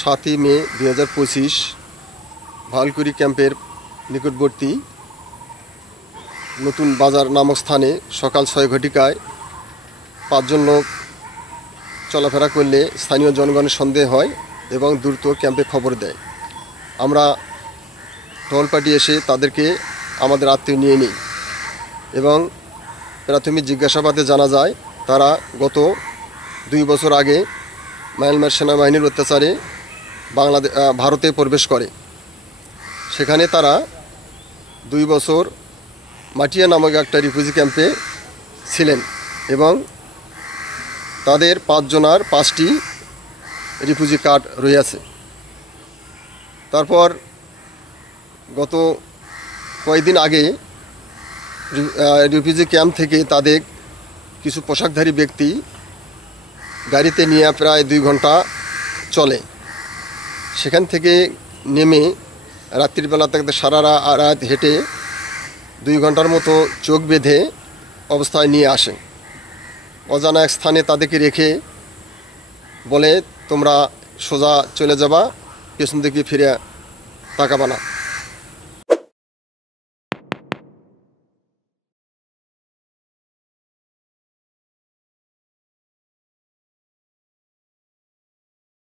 7ই মে 2025 ভালকুড়ি ক্যাম্পের নিকটবর্তী নতুন বাজার নামক স্থানে সকাল 6 ঘটিকায় 5 জন লোক চলাফেরা করলে স্থানীয় জনগণের সন্দেহ হয় এবং দ্রুত ক্যাম্পে খবর দেয়। আমরা টহল পার্টি এসে তাদেরকে আমাদের আত্মীয় নিয়ে নিই এবং প্রাথমিক জিজ্ঞাসাবাদে জানা যায় তারা গত 2 বছর আগে মায়ানমার সেনাবাহিনীর অত্যাচারে ভারতে প্রবেশ করে। সেখানে তারা 2 বছর মাটিয়া নামক একটা রিফিউজি ক্যাম্পে ছিলেন এবং তাদের 5 জনার 5টি রিফিউজি কার্ড রয়েছে। তারপর গত কয়েকদিন আগে রিফিউজি ক্যাম্প থেকে তাদের কিছু পোশাকধারী ব্যক্তি গাড়িতে নিয়ে প্রায় 2 ঘন্টা চলে। সেখান থেকে নেমে রাত্রিবেলা তাদের সারা রাত হেঁটে 2 ঘন্টার মতো চোখ বেঁধে অবস্থায় নিয়ে আসে। অজানা এক স্থানে তাদেরকে রেখে বলে তোমরা সোজা চলে যাবা, পেছন দিকে ফিরে তাকাবা না।